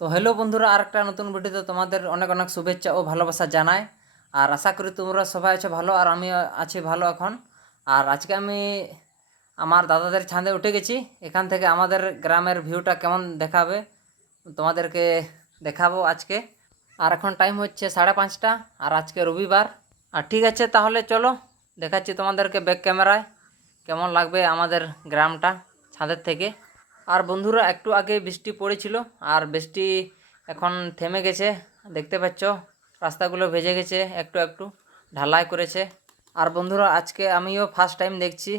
তো হ্যালো বন্ধুরা, আরেকটা নতুন ভিডিওতে তোমাদের অনেক অনেক শুভেচ্ছা ও ভালোবাসা জানাই। আর আশা করি তোমরা সবাই আছো ভালো, আর আমি আছি ভালো এখন। আর আজকে আমি আমার দাদাদের ছাদে উঠে গেছি। এখান থেকে আমাদের গ্রামের ভিউটা কেমন দেখাবে তোমাদেরকে দেখাবো আজকে। আর এখন টাইম হচ্ছে 5:30, আর আজকে রবিবার। আর ঠিক আছে, তাহলে চলো দেখাচ্ছি তোমাদেরকে ব্যাক ক্যামেরায় কেমন লাগবে আমাদের গ্রামটা ছাদের থেকে। আর বন্ধুরা, একটু আগে বৃষ্টি পড়েছিল, আর বৃষ্টি এখন থেমে গেছে। দেখতে পাচ্ছ রাস্তাগুলো ভেজে গেছে, একটু একটু ঢালাই করেছে। আর বন্ধুরা, আজকে আমিও ফার্স্ট টাইম দেখছি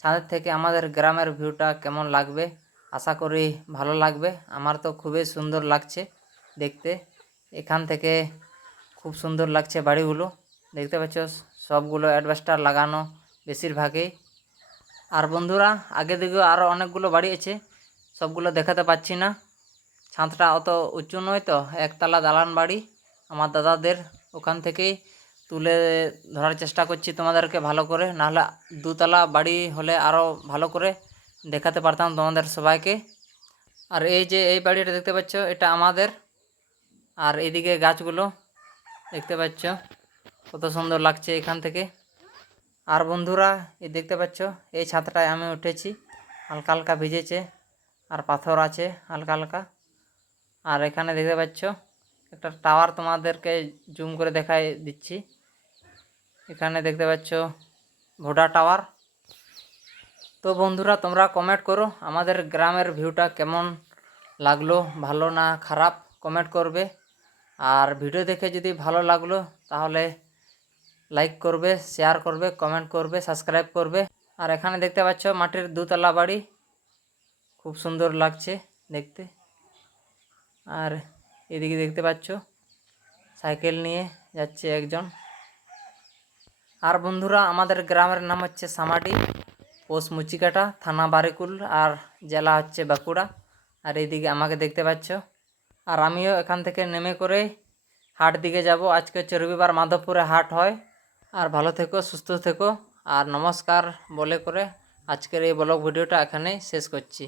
ছাদের থেকে আমাদের গ্রামের ভিউটা কেমন লাগবে। আশা করি ভালো লাগবে। আমার তো খুবই সুন্দর লাগছে দেখতে। এখান থেকে খুব সুন্দর লাগছে বাড়িগুলো। দেখতে পাচ্ছ সবগুলো অ্যাডভেস্টার লাগানো বেশিরভাগই। আর বন্ধুরা, আগে দিকেও আরও অনেকগুলো বাড়ি আছে, সবগুলো দেখাতে পাচ্ছি না। ছাদটা অত উঁচু নয়, তো একতলা দালান বাড়ি আমার দাদাদের। ওখান থেকেই তুলে ধরার চেষ্টা করছি তোমাদেরকে ভালো করে, নাহলে দুতলা বাড়ি হলে আরও ভালো করে দেখাতে পারতাম তোমাদের সবাইকে। আর এই যে এই বাড়িটা দেখতে পাচ্ছ, এটা আমাদের। আর এইদিকে গাছগুলো দেখতে পাচ্ছ কত সুন্দর লাগছে এখান থেকে। আর বন্ধুরা, এই দেখতে পাচ্ছ এই ছাদটায় আমি উঠেছি, হালকা হালকা ভিজেছে, আর পাথর আছে হালকা হালকা। আর এখানে দেখতে পাচ্ছ একটা টাওয়ার, তোমাদেরকে জুম করে দেখাই দিচ্ছি। এখানে দেখতে পাচ্ছ ভোডা টাওয়ার। তো বন্ধুরা, তোমরা কমেন্ট করো আমাদের গ্রামের ভিউটা কেমন লাগলো, ভালো না খারাপ কমেন্ট করবে। আর ভিডিও দেখে যদি ভালো লাগলো তাহলে লাইক করবে, শেয়ার করবে, কমেন্ট করবে, সাবস্ক্রাইব করবে। আর এখানে দেখতে পাচ্ছ মাটির দুতলা বাড়ি, খুব সুন্দর লাগছে দেখতে। আর এদিকে দেখতে পাচ্ছ সাইকেল নিয়ে যাচ্ছে একজন। আর বন্ধুরা, আমাদের গ্রামের নাম হচ্ছে সামাডি, পোস্ট মুচিকাটা, থানা বারিকুল, আর জেলা হচ্ছে বাঁকুড়া। আর এইদিকে আমাকে দেখতে পাচ্ছ। আর আমিও এখান থেকে নেমে করে হাট দিকে যাব। আজকে হচ্ছে রবিবার, মাধবপুরে হাট হয়। আর ভালো থেকো, সুস্থ থেকো, আর নমস্কার বলে করে আজকের এই ব্লগ ভিডিওটা এখানেই শেষ করছি।